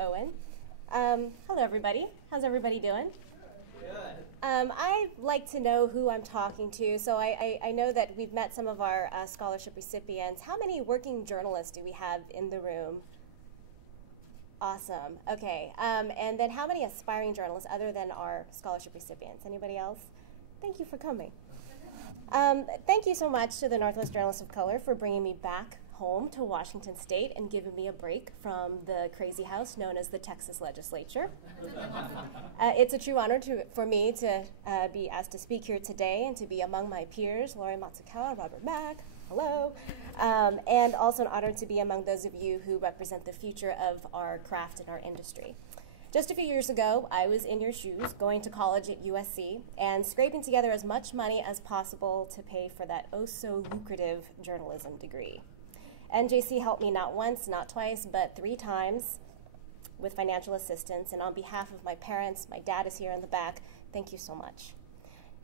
Owen. Hello, everybody. How's everybody doing? Good. I'd like to know who I'm talking to. So I know that we've met some of our scholarship recipients. How many working journalists do we have in the room? Awesome. Okay. And then how many aspiring journalists other than our scholarship recipients? Anybody else? Thank you for coming. Thank you so much to the Northwest Journalists of Color for bringing me back home to Washington State and giving me a break from the crazy house known as the Texas legislature. It's a true honor for me to be asked to speak here today and to be among my peers, Lori Matsukawa, Robert Mack, hello, and also an honor to be among those of you who represent the future of our craft and our industry. Just a few years ago, I was in your shoes, going to college at USC, and scraping together as much money as possible to pay for that oh-so-lucrative journalism degree. NJC helped me not once, not twice, but 3 times with financial assistance, and on behalf of my parents, my dad is here in the back, thank you so much.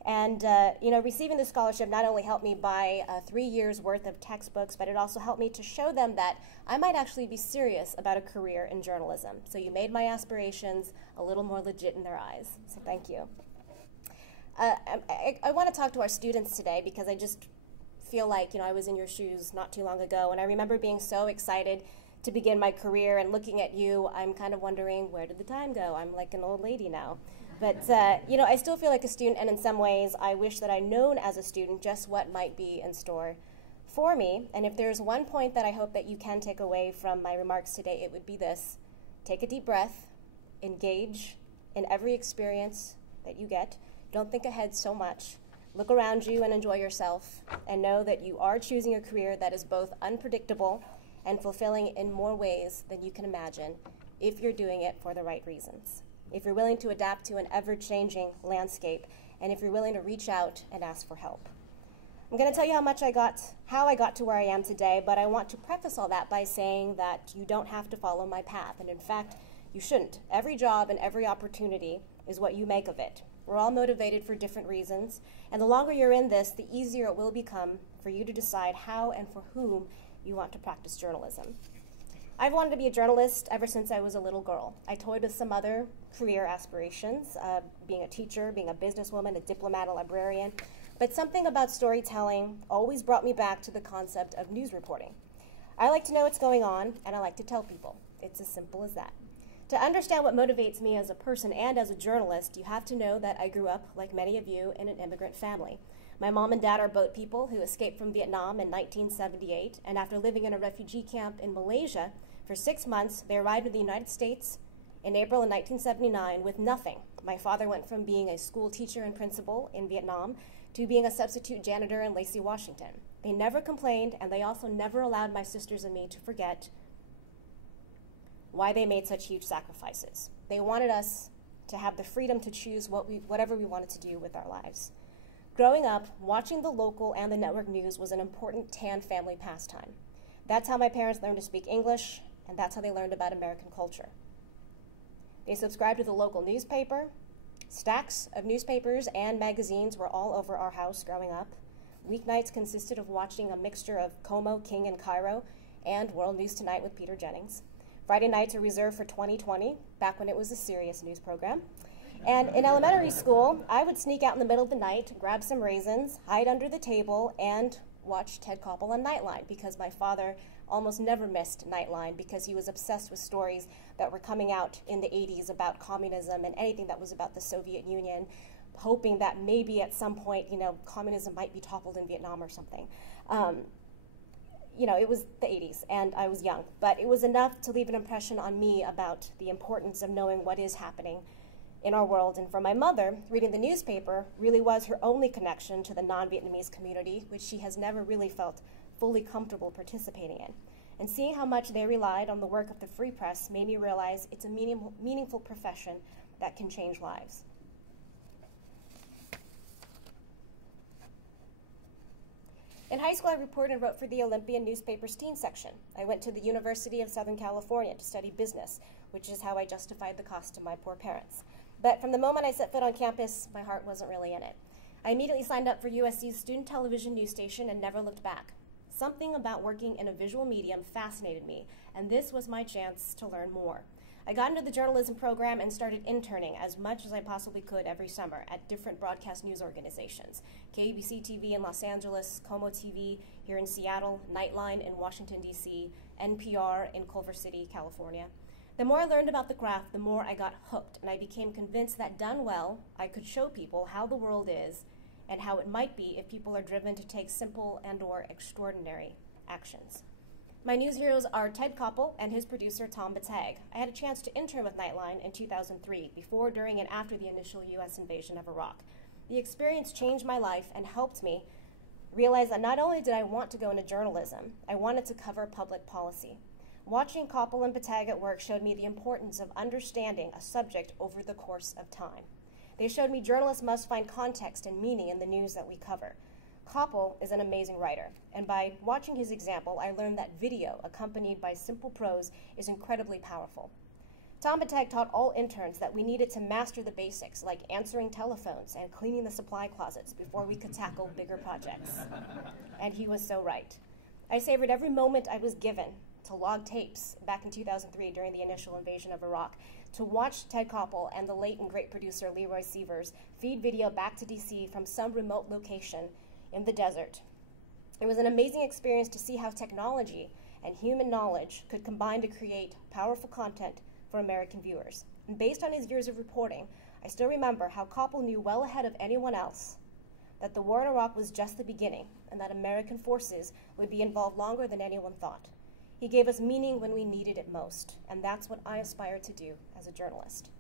And receiving the scholarship not only helped me buy 3 years worth of textbooks, but it also helped me to show them that I might actually be serious about a career in journalism. So you made my aspirations a little more legit in their eyes, so thank you. I want to talk to our students today because I just feel like, I was in your shoes not too long ago, and I remember being so excited to begin my career, and looking at you, I'm kind of wondering, where did the time go? I'm like an old lady now. But, I still feel like a student, and in some ways, I wish that I'd known as a student just what might be in store for me. And if there's one point that I hope that you can take away from my remarks today, it would be this. Take a deep breath, engage in every experience that you get. Don't think ahead so much. Look around you and enjoy yourself, and know that you are choosing a career that is both unpredictable and fulfilling in more ways than you can imagine if you're doing it for the right reasons. If you're willing to adapt to an ever-changing landscape, and if you're willing to reach out and ask for help. I'm going to tell you how I got to where I am today, but I want to preface all that by saying that you don't have to follow my path, and in fact, you shouldn't. Every job and every opportunity is what you make of it. We're all motivated for different reasons, and the longer you're in this, the easier it will become for you to decide how and for whom you want to practice journalism. I've wanted to be a journalist ever since I was a little girl. I toyed with some other career aspirations, being a teacher, being a businesswoman, a diplomat, a librarian, but something about storytelling always brought me back to the concept of news reporting. I like to know what's going on, and I like to tell people. It's as simple as that. To understand what motivates me as a person and as a journalist, you have to know that I grew up, like many of you, in an immigrant family. My mom and dad are boat people who escaped from Vietnam in 1978, and after living in a refugee camp in Malaysia for 6 months, they arrived in the United States in April of 1979 with nothing. My father went from being a school teacher and principal in Vietnam to being a substitute janitor in Lacey, Washington. They never complained, and they also never allowed my sisters and me to forget why they made such huge sacrifices. They wanted us to have the freedom to choose whatever we wanted to do with our lives. Growing up, watching the local and the network news was an important Tan family pastime. That's how my parents learned to speak English, and that's how they learned about American culture. They subscribed to the local newspaper. Stacks of newspapers and magazines were all over our house growing up. Weeknights consisted of watching a mixture of Como, King, and Cairo, and World News Tonight with Peter Jennings. Friday nights are reserved for 2020, back when it was a serious news program. And in elementary school, I would sneak out in the middle of the night, grab some raisins, hide under the table, and watch Ted Koppel on Nightline, because my father almost never missed Nightline because he was obsessed with stories that were coming out in the 80s about communism and anything that was about the Soviet Union, hoping that maybe at some point, communism might be toppled in Vietnam or something. It was the 80s, and I was young, but it was enough to leave an impression on me about the importance of knowing what is happening in our world. And for my mother, reading the newspaper really was her only connection to the non-Vietnamese community, which she has never really felt fully comfortable participating in. And seeing how much they relied on the work of the free press made me realize it's a meaningful profession that can change lives. In high school, I reported and wrote for the Olympian newspaper's teen section. I went to the University of Southern California to study business, which is how I justified the cost to my poor parents. But from the moment I set foot on campus, my heart wasn't really in it. I immediately signed up for USC's student television news station and never looked back. Something about working in a visual medium fascinated me, and this was my chance to learn more. I got into the journalism program and started interning as much as I possibly could every summer at different broadcast news organizations. KBC TV in Los Angeles, Como TV here in Seattle, Nightline in Washington, D.C., NPR in Culver City, California. The more I learned about the craft, the more I got hooked, and I became convinced that done well, I could show people how the world is and how it might be if people are driven to take simple and/or extraordinary actions. My news heroes are Ted Koppel and his producer, Tom Batag. I had a chance to intern with Nightline in 2003, before, during, and after the initial U.S. invasion of Iraq. The experience changed my life and helped me realize that not only did I want to go into journalism, I wanted to cover public policy. Watching Koppel and Batag at work showed me the importance of understanding a subject over the course of time. They showed me journalists must find context and meaning in the news that we cover. Koppel is an amazing writer, and by watching his example, I learned that video, accompanied by simple prose, is incredibly powerful. Tom Batag taught all interns that we needed to master the basics, like answering telephones and cleaning the supply closets before we could tackle bigger projects. And he was so right. I savored every moment I was given to log tapes back in 2003 during the initial invasion of Iraq, to watch Ted Koppel and the late and great producer Leroy Sievers feed video back to DC from some remote location in the desert. It was an amazing experience to see how technology and human knowledge could combine to create powerful content for American viewers. And based on his years of reporting, I still remember how Koppel knew well ahead of anyone else that the war in Iraq was just the beginning and that American forces would be involved longer than anyone thought. He gave us meaning when we needed it most, and that's what I aspire to do as a journalist.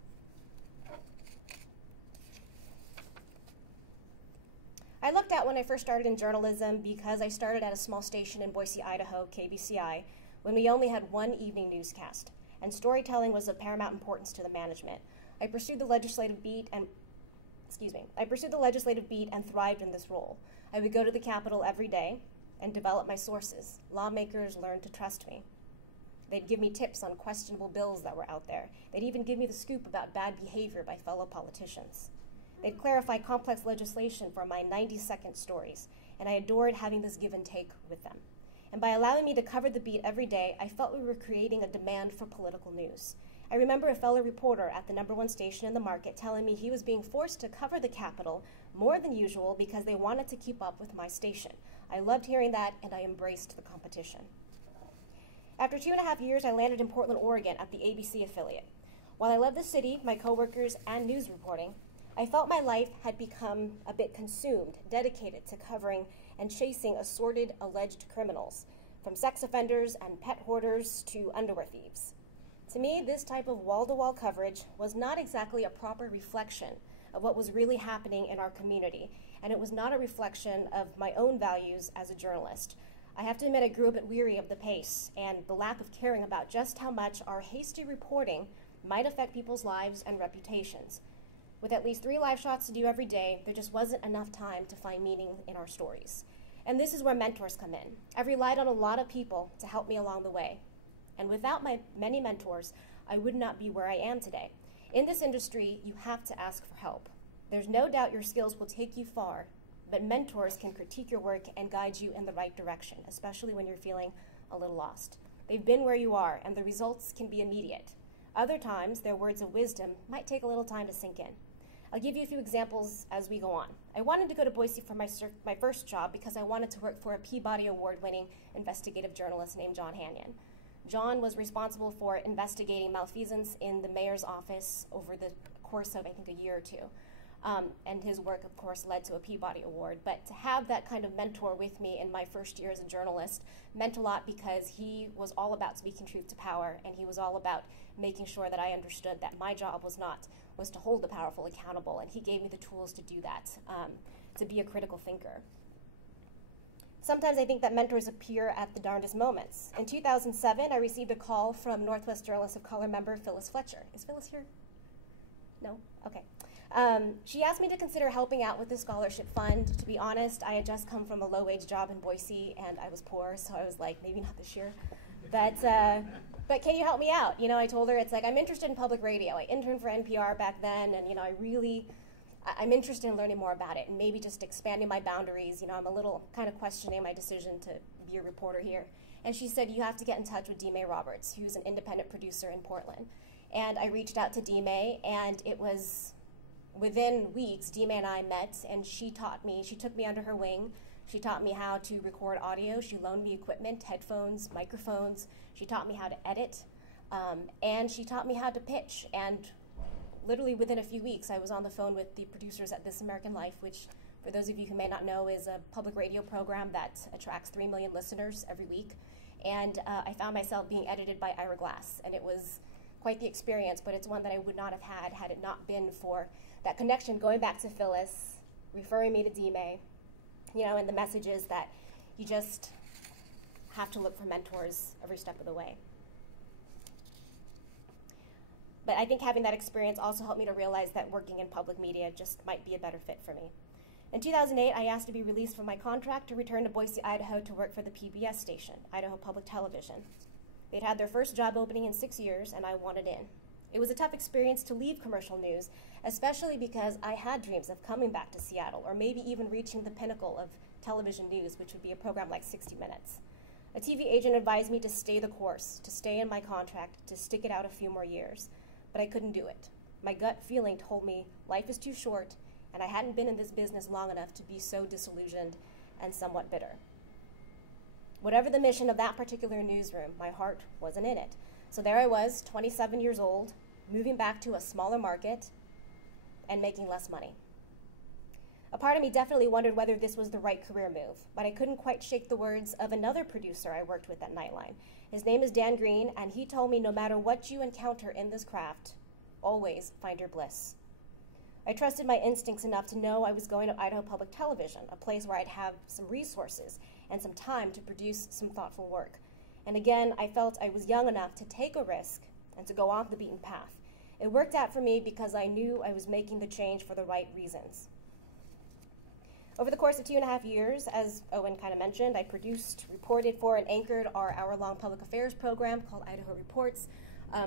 I looked at when I first started in journalism because I started at a small station in Boise, Idaho, KBCI, when we only had one evening newscast, and storytelling was of paramount importance to the management. I pursued the legislative beat and thrived in this role. I would go to the Capitol every day and develop my sources. Lawmakers learned to trust me. They'd give me tips on questionable bills that were out there. They'd even give me the scoop about bad behavior by fellow politicians. They'd clarify complex legislation for my 90-second stories, and I adored having this give and take with them. And by allowing me to cover the beat every day, I felt we were creating a demand for political news. I remember a fellow reporter at the #1 station in the market telling me he was being forced to cover the Capitol more than usual because they wanted to keep up with my station. I loved hearing that, and I embraced the competition. After 2.5 years, I landed in Portland, Oregon at the ABC affiliate. While I loved the city, my coworkers, and news reporting, I felt my life had become a bit consumed, dedicated to covering and chasing assorted alleged criminals, from sex offenders and pet hoarders to underwear thieves. To me, this type of wall-to-wall coverage was not exactly a proper reflection of what was really happening in our community, and it was not a reflection of my own values as a journalist. I have to admit I grew a bit weary of the pace and the lack of caring about just how much our hasty reporting might affect people's lives and reputations. With at least 3 live shots to do every day, there just wasn't enough time to find meaning in our stories. And this is where mentors come in. I've relied on a lot of people to help me along the way. And without my many mentors, I would not be where I am today. In this industry, you have to ask for help. There's no doubt your skills will take you far, but mentors can critique your work and guide you in the right direction, especially when you're feeling a little lost. They've been where you are, and the results can be immediate. Other times, their words of wisdom might take a little time to sink in. I'll give you a few examples as we go on. I wanted to go to Boise for my first job because I wanted to work for a Peabody Award-winning investigative journalist named John Hanyon. John was responsible for investigating malfeasance in the mayor's office over the course of, I think, a year or two. And his work, of course, led to a Peabody Award. But to have that kind of mentor with me in my first year as a journalist meant a lot because he was all about speaking truth to power, and he was all about making sure that I understood that my job was to hold the powerful accountable, and he gave me the tools to do that, to be a critical thinker. Sometimes I think that mentors appear at the darndest moments. In 2007, I received a call from Northwest Journalists of Color member Phyllis Fletcher. Is Phyllis here? No? Okay. She asked me to consider helping out with the scholarship fund. To be honest, I had just come from a low-wage job in Boise, and I was poor, so I was like, maybe not this year. But can you help me out? You know, I told her, it's like, I'm interested in public radio. I interned for NPR back then, and, you know, I'm interested in learning more about it and maybe just expanding my boundaries. You know, I'm a little kind of questioning my decision to be a reporter here. And she said, you have to get in touch with D. May Roberts, who's an independent producer in Portland. And I reached out to Dime, and it was within weeks, Dime and I met, and she took me under her wing. She taught me how to record audio. She loaned me equipment, headphones, microphones. She taught me how to edit, and she taught me how to pitch. And literally within a few weeks, I was on the phone with the producers at This American Life, which, for those of you who may not know, is a public radio program that attracts 3 million listeners every week. And I found myself being edited by Ira Glass, and it was quite the experience, but it's one that I would not have had it not been for that connection, going back to Phyllis, referring me to Dime, and the message is that you just have to look for mentors every step of the way. But I think having that experience also helped me to realize that working in public media just might be a better fit for me. In 2008, I asked to be released from my contract to return to Boise, Idaho to work for the PBS station, Idaho Public Television. They'd had their first job opening in 6 years, and I wanted in. It was a tough experience to leave commercial news, especially because I had dreams of coming back to Seattle, or maybe even reaching the pinnacle of television news, which would be a program like 60 Minutes. A TV agent advised me to stay the course, to stay in my contract, to stick it out a few more years, but I couldn't do it. My gut feeling told me life is too short, and I hadn't been in this business long enough to be so disillusioned and somewhat bitter. Whatever the mission of that particular newsroom, my heart wasn't in it. So there I was, 27 years old, moving back to a smaller market and making less money. A part of me definitely wondered whether this was the right career move, but I couldn't quite shake the words of another producer I worked with at Nightline. His name is Dan Green, and he told me no matter what you encounter in this craft, always find your bliss. I trusted my instincts enough to know I was going to Idaho Public Television, a place where I'd have some resources and some time to produce some thoughtful work. And again, I felt I was young enough to take a risk and to go off the beaten path. It worked out for me because I knew I was making the change for the right reasons. Over the course of 2.5 years, as Owen kind of mentioned, I produced, reported for, and anchored our hour-long public affairs program called Idaho Reports,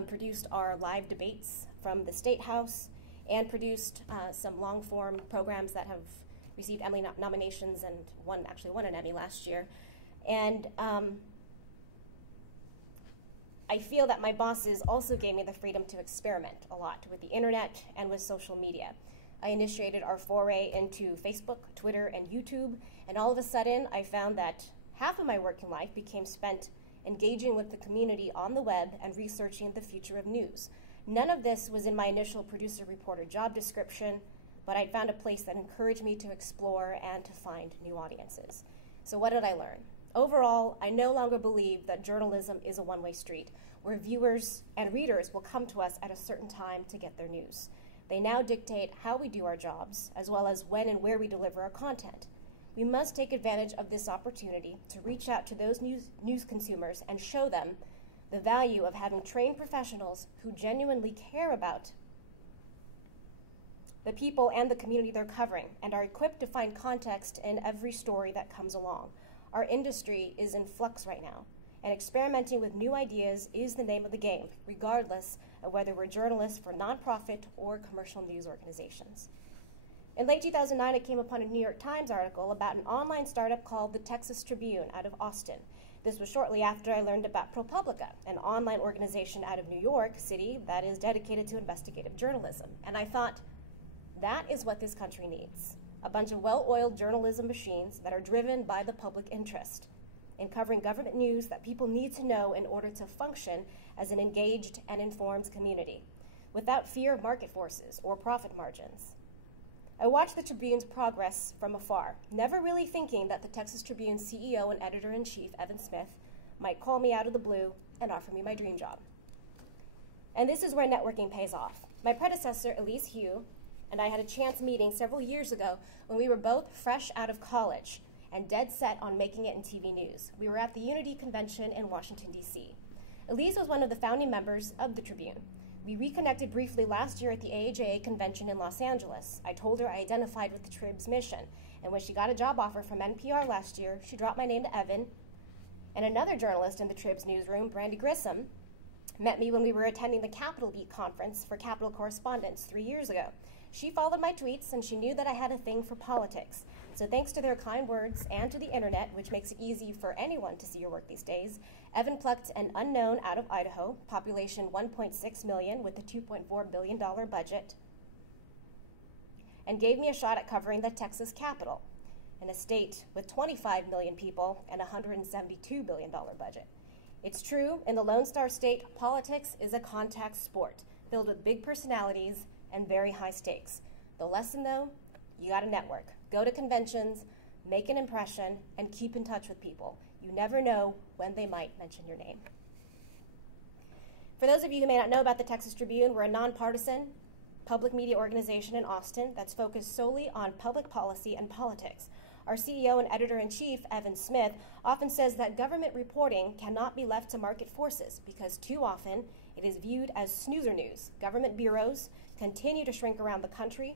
produced our live debates from the State House, and produced some long-form programs that have received Emmy nominations and actually won an Emmy last year. And I feel that my bosses also gave me the freedom to experiment a lot with the internet and with social media. I initiated our foray into Facebook, Twitter, and YouTube, and all of a sudden I found that half of my working life became spent engaging with the community on the web and researching the future of news. None of this was in my initial producer-reporter job description, but I'd found a place that encouraged me to explore and to find new audiences. So what did I learn? Overall, I no longer believe that journalism is a one-way street, where viewers and readers will come to us at a certain time to get their news. They now dictate how we do our jobs, as well as when and where we deliver our content. We must take advantage of this opportunity to reach out to those news consumers and show them the value of having trained professionals who genuinely care about the people and the community they're covering and are equipped to find context in every story that comes along. Our industry is in flux right now, and experimenting with new ideas is the name of the game, regardless of whether we're journalists for nonprofit or commercial news organizations. In late 2009, I came upon a New York Times article about an online startup called the Texas Tribune out of Austin. This was shortly after I learned about ProPublica, an online organization out of New York City that is dedicated to investigative journalism. And I thought, that is what this country needs. A bunch of well-oiled journalism machines that are driven by the public interest in covering government news that people need to know in order to function as an engaged and informed community, without fear of market forces or profit margins. I watched the Tribune's progress from afar, never really thinking that the Texas Tribune CEO and editor-in-chief, Evan Smith, might call me out of the blue and offer me my dream job. And this is where networking pays off. My predecessor, Elise Hugh, and I had a chance meeting several years ago when we were both fresh out of college and dead set on making it in TV news. We were at the Unity Convention in Washington, D.C. Elise was one of the founding members of the Tribune. We reconnected briefly last year at the AAJA convention in Los Angeles. I told her I identified with the Trib's mission, and when she got a job offer from NPR last year, she dropped my name to Evan, and another journalist in the Trib's newsroom, Brandy Grissom, met me when we were attending the Capitol Beat conference for Capitol correspondents 3 years ago. She followed my tweets, and she knew that I had a thing for politics. So thanks to their kind words and to the internet, which makes it easy for anyone to see your work these days, Evan plucked an unknown out of Idaho, population 1.6 million with a $2.4 billion budget, and gave me a shot at covering the Texas Capitol, in a state with 25 million people and a $172 billion budget. It's true, in the Lone Star State, politics is a contact sport filled with big personalities and very high stakes. The lesson, though, you gotta network. Go to conventions, make an impression, and keep in touch with people. You never know when they might mention your name. For those of you who may not know about the Texas Tribune, we're a nonpartisan public media organization in Austin that's focused solely on public policy and politics. Our CEO and editor-in-chief, Evan Smith, often says that government reporting cannot be left to market forces because too often it is viewed as snoozer news. Government bureaus continue to shrink around the country.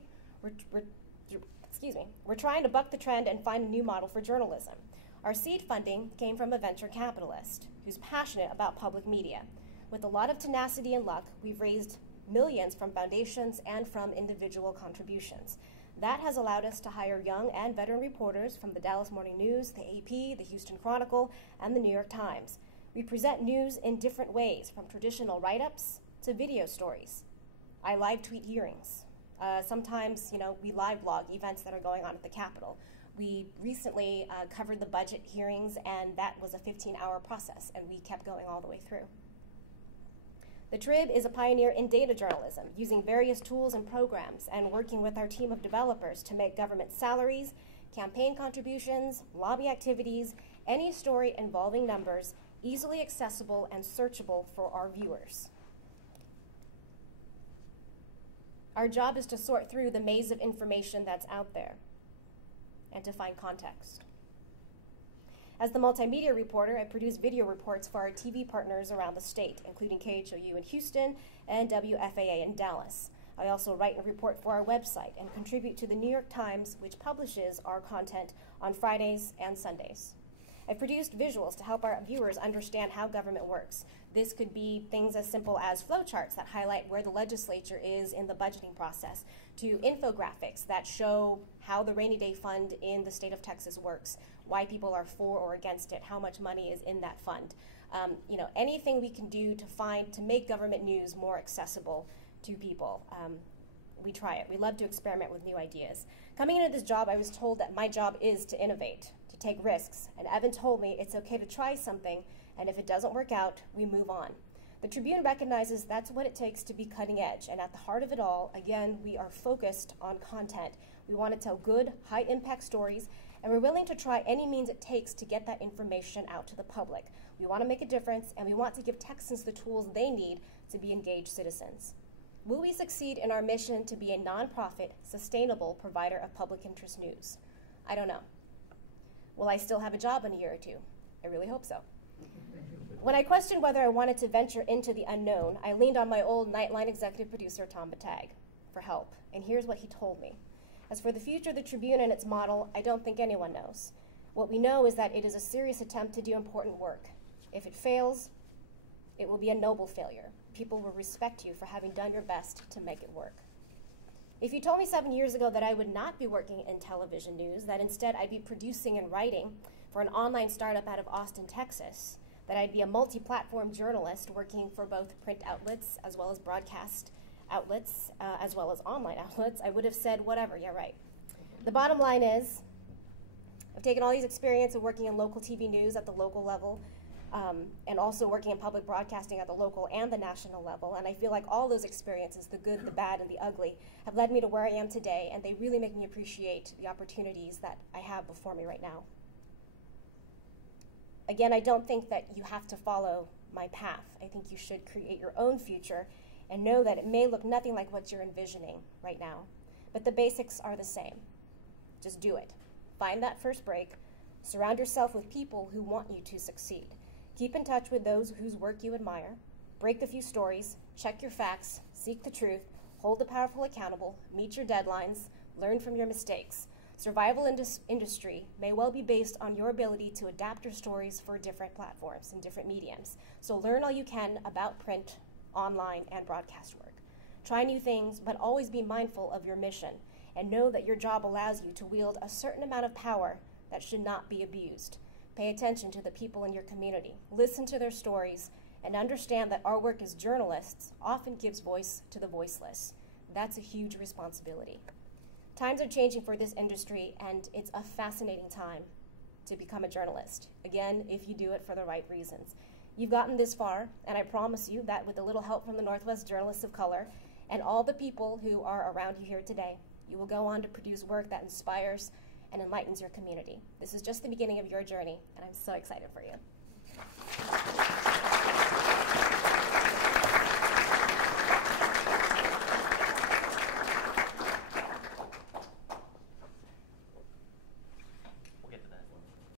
We're trying to buck the trend and find a new model for journalism. Our seed funding came from a venture capitalist who's passionate about public media. With a lot of tenacity and luck, we've raised millions from foundations and from individual contributions. That has allowed us to hire young and veteran reporters from the Dallas Morning News, the AP, the Houston Chronicle, and the New York Times. We present news in different ways, from traditional write-ups to video stories. I live tweet hearings. Sometimes, we live blog events that are going on at the Capitol. We recently covered the budget hearings, and that was a 15-hour process, and we kept going all the way through. The Trib is a pioneer in data journalism, using various tools and programs and working with our team of developers to make government salaries, campaign contributions, lobby activities, any story involving numbers easily accessible and searchable for our viewers. Our job is to sort through the maze of information that's out there and to find context. As the multimedia reporter, I produce video reports for our TV partners around the state, including KHOU in Houston and WFAA in Dallas. I also write and report for our website and contribute to the New York Times, which publishes our content on Fridays and Sundays. I've produced visuals to help our viewers understand how government works. This could be things as simple as flowcharts that highlight where the legislature is in the budgeting process, to infographics that show how the rainy day fund in the state of Texas works, why people are for or against it, how much money is in that fund. Anything we can do to make government news more accessible to people. We try it. We love to experiment with new ideas. Coming into this job, I was told that my job is to innovate, to take risks, and Evan told me it's okay to try something, and if it doesn't work out, we move on. The Tribune recognizes that's what it takes to be cutting edge, and at the heart of it all, again, we are focused on content. We want to tell good, high-impact stories, and we're willing to try any means it takes to get that information out to the public. We want to make a difference, and we want to give Texans the tools they need to be engaged citizens. Will we succeed in our mission to be a nonprofit, sustainable provider of public interest news? I don't know. Will I still have a job in a year or two? I really hope so. When I questioned whether I wanted to venture into the unknown, I leaned on my old Nightline executive producer, Tom Batag, for help, and here's what he told me. As for the future of the Tribune and its model, I don't think anyone knows. What we know is that it is a serious attempt to do important work. If it fails, it will be a noble failure. People will respect you for having done your best to make it work. If you told me 7 years ago that I would not be working in television news, that instead I'd be producing and writing for an online startup out of Austin, Texas, that I'd be a multi-platform journalist working for both print outlets as well as broadcast outlets, as well as online outlets, I would have said, whatever, yeah, right. The bottom line is, I've taken all these experience of working in local TV news at the local level, and also working in public broadcasting at the local and the national level, and I feel like all those experiences, the good, the bad, and the ugly, have led me to where I am today, and they really make me appreciate the opportunities that I have before me right now. Again, I don't think that you have to follow my path. I think you should create your own future and know that it may look nothing like what you're envisioning right now, but the basics are the same. Just do it. Find that first break. Surround yourself with people who want you to succeed. Keep in touch with those whose work you admire. Break a few stories. Check your facts. Seek the truth. Hold the powerful accountable. Meet your deadlines. Learn from your mistakes. Survival in this industry may well be based on your ability to adapt your stories for different platforms and different mediums. So learn all you can about print, online, and broadcast work. Try new things, but always be mindful of your mission. and know that your job allows you to wield a certain amount of power that should not be abused. Pay attention to the people in your community, listen to their stories, and understand that our work as journalists often gives voice to the voiceless. That's a huge responsibility. Times are changing for this industry, and it's a fascinating time to become a journalist. Again, if you do it for the right reasons. You've gotten this far, and I promise you that with a little help from the Northwest Journalists of Color and all the people who are around you here today, you will go on to produce work that inspires and enlightens your community. This is just the beginning of your journey, and I'm so excited for you.